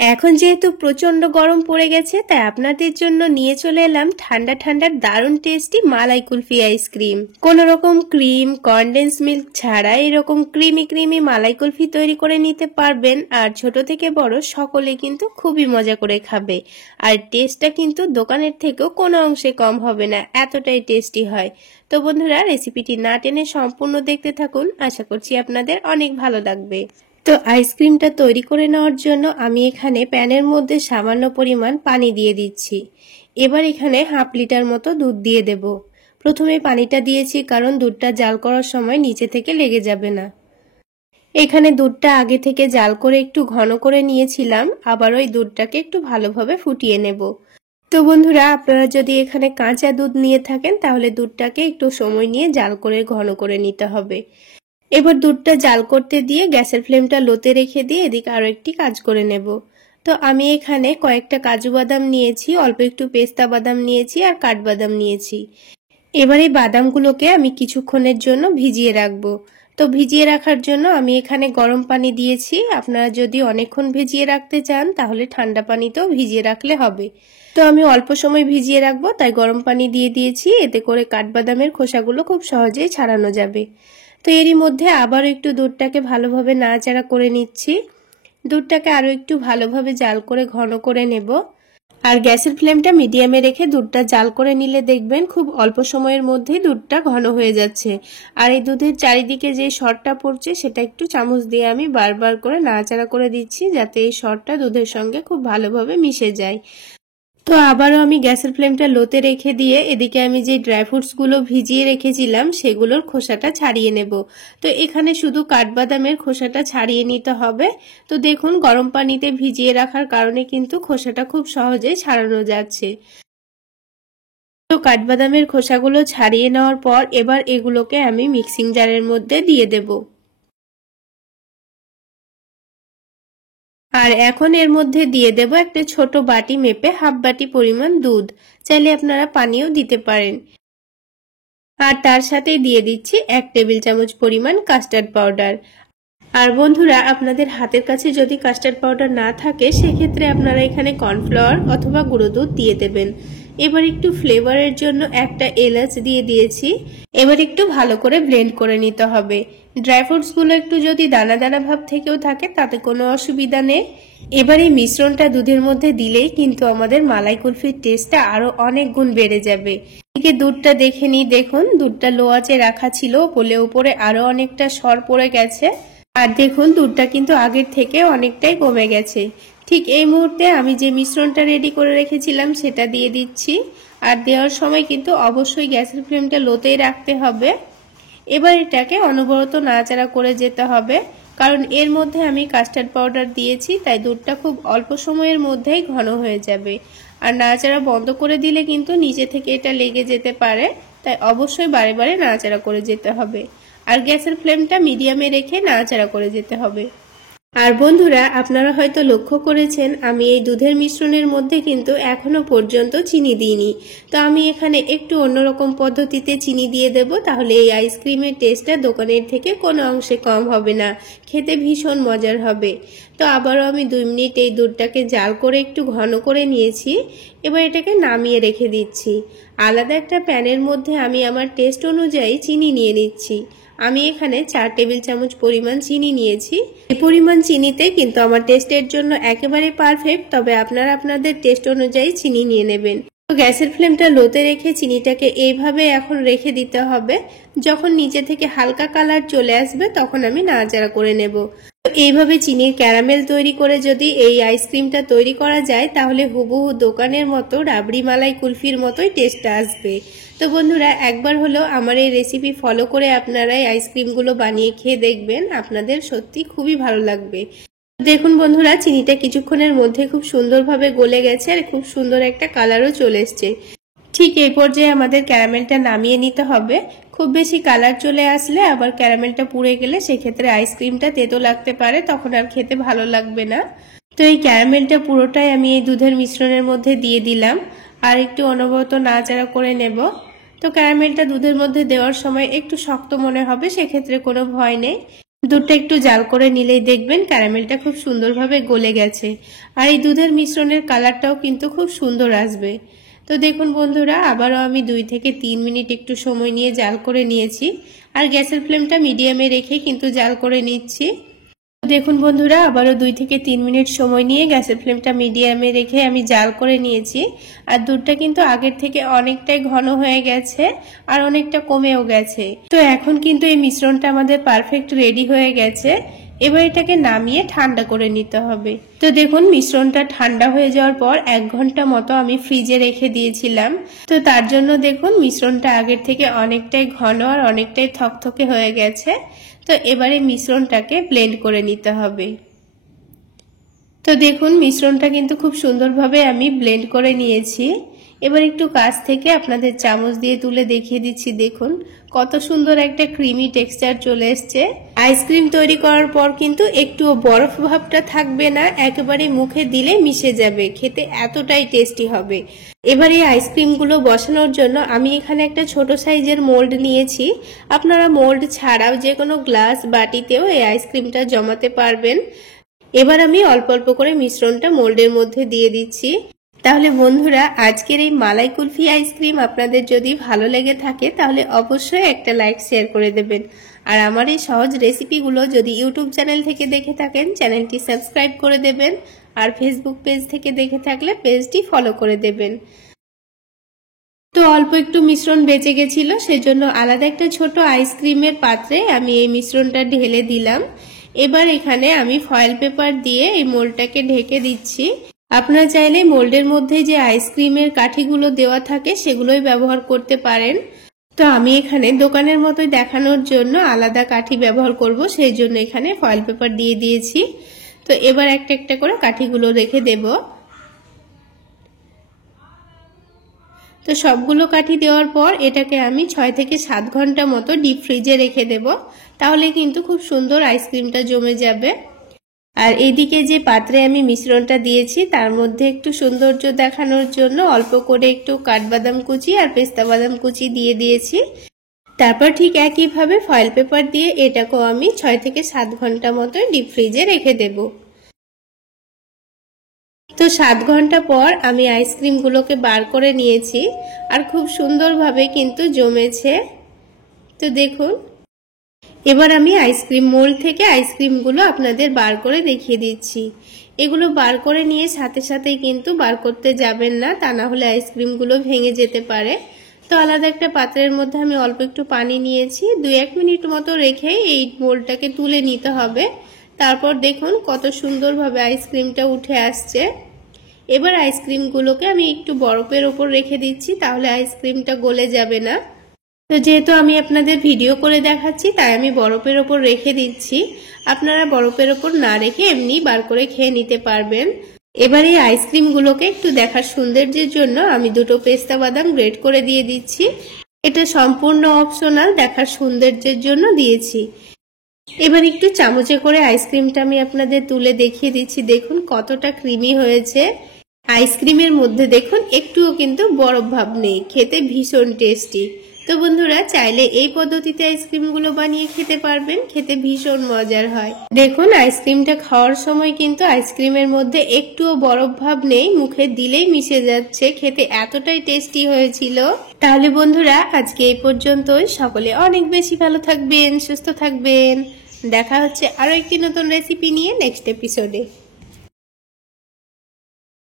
এখন যেহেতু প্রচন্ড গরম পড়ে গেছে, তাই আপনাদের জন্য নিয়ে চলে এলাম ঠান্ডা ঠান্ডা দারুণ টেস্টি মালাই কুলফি আইসক্রিম। কোনো রকম ক্রিম, কনডেন্স মিল্ক ছাড়া এরকম ক্রিমি মালাই কুলফি তৈরি করে নিতে পারবেন। আর ছোট থেকে বড় সকলে কিন্তু খুবই মজা করে খাবে। আর টেস্টটা কিন্তু দোকানের থেকেও কোনো অংশে কম হবে না, এতটাই টেস্টি হয়। তো বন্ধুরা, রেসিপিটি না টেনে সম্পূর্ণ দেখতে থাকুন, আশা করছি আপনাদের অনেক ভালো লাগবে। তো আইসক্রিমটা তৈরি করে নেওয়ার জন্য আমি এখানে প্যানের মধ্যে সামান্য পরিমাণ পানি দিয়ে দিচ্ছি। এবার এখানে হাফ লিটার মতো দুধ দিয়ে দেব। প্রথমে পানিটা দিয়েছি কারণ দুধটা জাল করার সময় নিচে থেকে লেগে যাবে না। এখানে দুধটা আগে থেকে জাল করে একটু ঘন করে নিয়েছিলাম, আবার ওই দুধটাকে একটু ভালোভাবে ফুটিয়ে নেব। তো বন্ধুরা, আপনারা যদি এখানে কাঁচা দুধ নিয়ে থাকেন তাহলে দুধটাকে একটু সময় নিয়ে জাল করে ঘন করে নিতে হবে। এবার দুধটা জাল করতে দিয়ে গ্যাসের ফ্লেমটা লোতে রেখে দিয়ে এদিকে আরো একটি কাজ করে নেব। তো আমি এখানে কয়েকটা কাজু বাদাম নিয়েছি, অল্প একটু পেস্তা বাদাম নিয়েছি আর কাঠবাদাম নিয়েছি। এবার এই বাদামগুলোকে আমি কিছুক্ষণের জন্য ভিজিয়ে রাখবো। তো ভিজিয়ে রাখার জন্য আমি এখানে গরম পানি দিয়েছি। আপনারা যদি অনেকক্ষণ ভিজিয়ে রাখতে চান তাহলে ঠান্ডা পানিতেও ভিজিয়ে রাখলে হবে। তো আমি অল্প সময় ভিজিয়ে রাখবো, তাই গরম পানি দিয়ে দিয়েছি। এতে করে কাঠবাদামের খোসাগুলো খুব সহজেই ছাড়ানো যাবে। তো এরই মধ্যে আবারও একটু দুধটাকে ভালোভাবে নাড়াচাড়া করে নিচ্ছি। দুধটাকে আরো একটু ভালোভাবে জাল করে ঘন করে নেব। আর গ্যাসের ফ্লেমটা মিডিয়ামে রেখে দুধটা জাল করে নিলে দেখবেন খুব অল্প সময়ের মধ্যেই দুধটা ঘন হয়ে যাচ্ছে। আর এই দুধের চারিদিকে যে সরটা পড়ছে সেটা একটু চামচ দিয়ে আমি বারবার করে নাড়াচাড়া করে দিচ্ছি, যাতে এই সরটা দুধের সঙ্গে খুব ভালোভাবে মিশে যায়। তো আবারও আমি গ্যাসের ফ্লেমটা লোতে রেখে দিয়ে এদিকে আমি যে ড্রাই ফ্রুটসগুলো ভিজিয়ে রেখেছিলাম সেগুলোর খোসাটা ছাড়িয়ে নেব। তো এখানে শুধু কাঠবাদামের খোসাটা ছাড়িয়ে নিতে হবে। তো দেখুন, গরম পানিতে ভিজিয়ে রাখার কারণে কিন্তু খোসাটা খুব সহজেই ছাড়ানো যাচ্ছে। তো কাঠবাদামের খোসাগুলো ছাড়িয়ে নেওয়ার পর এবার এগুলোকে আমি মিক্সিং জারের মধ্যে দিয়ে দেব। আর এখন এর মধ্যে দিয়ে দেব একটা ছোট বাটি মেপে হাফ বাটি পরিমাণ দুধ, চাইলে আপনারা পানিও দিতে পারেন। আর তার সাথে দিয়ে দিচ্ছি 1 টেবিল চামচ পরিমাণ কাস্টার্ড পাউডার। আর বন্ধুরা, আপনাদের হাতের কাছে যদি কাস্টার্ড পাউডার না থাকে সেক্ষেত্রে আপনারা এখানে কর্নফ্লাওয়ার অথবা গুঁড়ো দুধ দিয়ে দেবেন। এবার একটু ফ্লেভারের জন্য একটা এলাচ দিয়ে দিয়েছি। এবার একটু ভালো করে ব্লেন্ড করে নিতে হবে। ড্রাই ফ্রুটসগুলো একটু যদি দানা দানা ভাব থেকেও থাকে তাতে কোনো অসুবিধা নেই। এবার এই মিশ্রণটা দুধের মধ্যে দিলেই কিন্তু আমাদের মালাই কুলফির টেস্টটা আরো অনেক গুণ বেড়ে যাবে। এদিকে দুধটা দেখে নিই, দেখুন দুধটা লো আঁচে রাখা ছিল, পোলে উপরে আরো অনেকটা সর পড়ে গেছে। আর দেখুন দুধটা কিন্তু আগের থেকে অনেকটাই কমে গেছে। ঠিক এই মুহূর্তে আমি যে মিশ্রণটা রেডি করে রেখেছিলাম সেটা দিয়ে দিচ্ছি। আর দেওয়ার সময় কিন্তু অবশ্যই গ্যাসের ফ্লেমটা লোতেই রাখতে হবে। এবার এটাকে অনবরত নাড়াচাড়া করে যেতে হবে, কারণ এর মধ্যে আমি কাস্টার্ড পাউডার দিয়েছি, তাই দুধটা খুব অল্প সময়ের মধ্যেই ঘন হয়ে যাবে। আর নাড়াচাড়া বন্ধ করে দিলে কিন্তু নিচে থেকে এটা লেগে যেতে পারে, তাই অবশ্যই বারে বারে নাড়াচাড়া করে যেতে হবে। আর গ্যাসের ফ্লেমটা মিডিয়ামে রেখে নাড়াচাড়া করে যেতে হবে। আর বন্ধুরা, আপনারা হয়তো লক্ষ্য করেছেন আমি এই দুধের মিশ্রণের মধ্যে কিন্তু এখনো পর্যন্ত চিনি দিইনি। তো আমি এখানে একটু অন্যরকম পদ্ধতিতে চিনি দিয়ে দেব, তাহলে এই আইসক্রিমের টেস্টটা দোকানের থেকে কোনো অংশে কম হবে না, খেতে ভীষণ মজার হবে। তো আবারও আমি 2 মিনিট এই দুধটাকে জাল করে একটু ঘন করে নিয়েছি। এবার এটাকে নামিয়ে রেখে দিচ্ছি। আলাদা একটা প্যানের মধ্যে আমি আমার টেস্ট অনুযায়ী চিনি নিয়ে নিচ্ছি। আমি এখানে 4 টেবিল চামচ পরিমাণ চিনি নিয়েছি। এই পরিমাণ চিনিতে কিন্তু আমার টেস্টের জন্য একেবারে পারফেক্ট, তবে আপনারা আপনাদের টেস্ট অনুযায়ী চিনি নিয়ে নেবেন। তো গ্যাসের ফ্লেমটা লোতে রেখে চিনিটাকে এইভাবে এখন রেখে দিতে হবে। যখন নিচে থেকে হালকা কালার চলে আসবে তখন আমি নাড়াচাড়া করে নেব। তো এইভাবে চিনির ক্যারামেল তৈরি করে যদি এই আইসক্রিমটা তৈরি করা যায় তাহলে হুবহু দোকানের মতো রাবড়ি মালাই কুলফির মতোই টেস্ট আসবে। তো বন্ধুরা, একবার হলো আমার এই রেসিপি ফলো করে আপনারা এই আইসক্রিমগুলো বানিয়ে খেয়ে দেখবেন, আপনাদের সত্যি খুবই ভালো লাগবে। দেখুন বন্ধুরা, চিনিটা কিছুক্ষণের মধ্যে খুব সুন্দরভাবে গলে গেছে আর খুব সুন্দর একটা কালারও চলে এসছে। ঠিক এই পর্যায়ে আমাদের ক্যারামেলটা নামিয়ে নিতে হবে। খুব বেশি কালার চলে আসলে আবার ক্যারামেলটা পুড়ে গেলে সেক্ষেত্রে আইসক্রিমটা তেতো লাগতে পারে, তখন আর খেতে ভালো লাগবে না। তো এই ক্যারামেলটা পুরোটাই আমি এই দুধের মিশ্রণের মধ্যে দিয়ে দিলাম আর একটু অনবরত নাড়াচাড়া করে নেব। তো ক্যারামেলটা দুধের মধ্যে দেওয়ার সময় একটু শক্ত মনে হবে, সেক্ষেত্রে কোনো ভয় নেই। দুধটা একটু জাল করে নিলেই দেখবেন ক্যারামেলটা খুব সুন্দরভাবে গলে গেছে, আর এই দুধের মিশ্রণের কালারটাও কিন্তু খুব সুন্দর আসবে। তো দেখুন বন্ধুরা, আবারও আমি 2 থেকে 3 মিনিট একটু সময় নিয়ে জাল করে নিয়েছি, আর গ্যাসের ফ্লেমটা মিডিয়ামে রেখে কিন্তু জাল করে নিচ্ছি। দেখুন বন্ধুরা, আবারও 2 থেকে 3 মিনিট সময় নিয়ে গ্যাসের ফ্লেমটা মিডিয়ামে রেখে আমি জাল করে নিয়েছি, আর দুধটা কিন্তু আগের থেকে অনেকটাই ঘন হয়ে গেছে আর অনেকটা কমেও গেছে। তো এখন কিন্তু এই মিশ্রণটা আমাদের পারফেক্ট রেডি হয়ে গেছে। এবার এটাকে নামিয়ে ঠান্ডা করে নিতে হবে। তো দেখুন, মিশ্রণটা ঠান্ডা হয়ে যাওয়ার পর 1 ঘন্টা মতো আমি ফ্রিজে রেখে দিয়েছিলাম। তো তার জন্য দেখুন মিশ্রণটা আগের থেকে অনেকটাই ঘন আর অনেকটাই থকথকে হয়ে গেছে। তো এবারে মিশ্রণটাকে ব্লেন্ড করে নিতে হবে। তো দেখুন মিশ্রণটা কিন্তু খুব সুন্দরভাবে আমি ব্লেন্ড করে নিয়েছি। এবার একটু কাছ থেকে আপনাদের চামচ দিয়ে তুলে দেখিয়ে দিচ্ছি। দেখুন কত সুন্দর একটা ক্রিমি টেক্সচার চলে এসছে। আইসক্রিম তৈরি করার পর কিন্তু একটুও বরফ ভাবটা থাকবে না, একেবারে মুখে দিলে মিশে যাবে, খেতে এতটাই টেস্টি হবে। এবার এই আইসক্রিমগুলো বসানোর জন্য আমি এখানে একটা ছোট সাইজের মোল্ড নিয়েছি। আপনারা মোল্ড ছাড়াও যে কোনো গ্লাস বাটিতেও এই আইসক্রিমটা জমাতে পারবেন। এবার আমি অল্প অল্প করে মিশ্রণটা মোল্ডের মধ্যে দিয়ে দিচ্ছি। তাহলে বন্ধুরা, আজকের এই মালাই কুলফি আইসক্রিম আপনাদের যদি ভালো লেগে থাকে তাহলে অবশ্যই একটা লাইক শেয়ার করে দেবেন। আর আমার এই সহজ রেসিপিগুলো যদি ইউটিউব চ্যানেল থেকে দেখে থাকেন চ্যানেলটি সাবস্ক্রাইব করে দেবেন, আর ফেসবুক পেজ থেকে দেখে থাকলে পেজটি ফলো করে দেবেন। তো অল্প একটু মিশ্রণ বেঁচে গেছিল, সেজন্য আলাদা একটা ছোট আইসক্রিমের পাত্রে আমি এই মিশ্রণটা ঢেলে দিলাম। এবার এখানে আমি ফয়েল পেপার দিয়ে এই মোল্ডটাকে ঢেকে দিচ্ছি। আপনারা চাইলে মোল্ডের মধ্যে যে আইসক্রিমের কাঠিগুলো দেওয়া থাকে সেগুলোই ব্যবহার করতে পারেন। তো আমি এখানে দোকানের মতোই দেখানোর জন্য আলাদা কাঠি ব্যবহার করব, সেই জন্য এখানে ফয়েল পেপার দিয়ে দিয়েছি। তো এবার একটা একটা করে কাঠিগুলো রেখে দেব। তো সবগুলো কাঠি দেওয়ার পর এটাকে আমি 6 থেকে 7 ঘন্টা মতো ডিপ ফ্রিজে রেখে দেব, তাহলে কিন্তু খুব সুন্দর আইসক্রিমটা জমে যাবে। আর এইদিকে যে পাত্রে আমি মিশ্রণটা দিয়েছি তার মধ্যে একটু সৌন্দর্য দেখানোর জন্য অল্প করে একটু কাঠবাদাম কুচি আর পেস্তা বাদাম কুচি দিয়ে দিয়েছি। তারপর ঠিক একইভাবে ফয়েল পেপার দিয়ে এটাকেও আমি 6 থেকে 7 ঘন্টা মতো ডিপ ফ্রিজে রেখে দেব। তো 7 ঘন্টা পর আমি আইসক্রিমগুলোকে বার করে নিয়েছি, আর খুব সুন্দরভাবে কিন্তু জমেছে। তো দেখুন, এবার আমি আইসক্রিম মোল্ড থেকে আইসক্রিমগুলো আপনাদের বার করে দেখিয়ে দিচ্ছি। এগুলো বার করে নিয়ে সাথে সাথেই কিন্তু বার করতে যাবেন না, তা না হলে আইসক্রিমগুলো ভেঙে যেতে পারে। তো আলাদা একটা পাত্রের মধ্যে আমি অল্প একটু পানি নিয়েছি, 2-1 মিনিট মতো রেখে এই মোল্ডটাকে তুলে নিতে হবে। তারপর দেখুন কত সুন্দরভাবে আইসক্রিমটা উঠে আসছে। এবার আইসক্রিমগুলোকে আমি একটু বরফের ওপর রেখে দিচ্ছি, তাহলে আইসক্রিমটা গলে যাবে না। তো যেহেতু আমি আপনাদের ভিডিও করে দেখাচ্ছি তাই আমি বরফের ওপর রেখে দিচ্ছি। আপনারা বরফের ওপর না রেখে এমনি বার করে খেয়ে নিতে পারবেন। এবার এই আইসক্রিমগুলোকে একটু দেখার সৌন্দর্যের জন্য আমি 2টো পেস্তা বাদাম গ্রেট করে দিয়ে দিচ্ছি। এটা সম্পূর্ণ অপশনাল, দেখার সৌন্দর্যের জন্য দিয়েছি। এবার একটু চামচে করে আইসক্রিমটা আমি আপনাদের তুলে দেখিয়ে দিচ্ছি। দেখুন কতটা ক্রিমি হয়েছে। আইসক্রিমের মধ্যে দেখুন একটুও কিন্তু বরফ ভাব নেই, খেতে ভীষণ টেস্টি। তো বন্ধুরা, চাইলে এই পদ্ধতিতে আইসক্রিমগুলো বানিয়ে খেতে পারবেন, খেতে ভীষণ মজার হয়। দেখুন আইসক্রিমটা খাওয়ার সময় কিন্তু আইসক্রিমের মধ্যে একটুও বরফ ভাব নেই, মুখে দিলেই মিশে যাচ্ছে, খেতে এতটাই টেস্টি হয়েছিল। তাহলে বন্ধুরা, আজকে এই পর্যন্তই। সকলে অনেক বেশি ভালো থাকবেন, সুস্থ থাকবেন। দেখা হচ্ছে আরো একটি নতুন রেসিপি নিয়ে নেক্সট এপিসোডে।